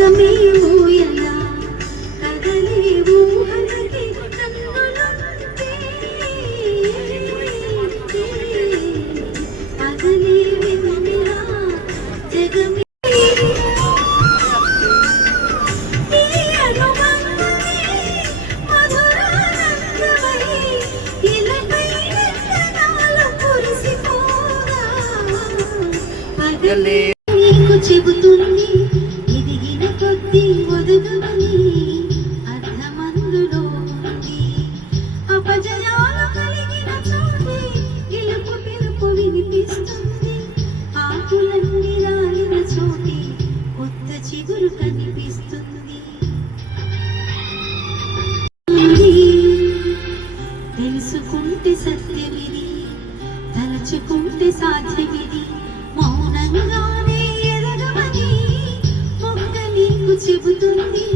జగమే ఊయలా కదలే ఊహలకి కన్నులుంటే పగలే వెన్నెలా జగమే నీకు చెబుతుంది ఎదిగిన కొద్దీ వదగమని అర్థమందులో ఉంది. అపజయాలు కలిగిన చోటే గెలుపు పిలుపు వినిపిస్తుంది. ఆకులన్నీ రాలిన చోటే కొత్త చిగురు కనిపిస్తుంది. తెలుసుకుంటే సత్యమిది, తలచుకుంటే సాధ్యమిది. మౌనంగానే ఎదగమని మొక్క నీకు చెబుతుంది.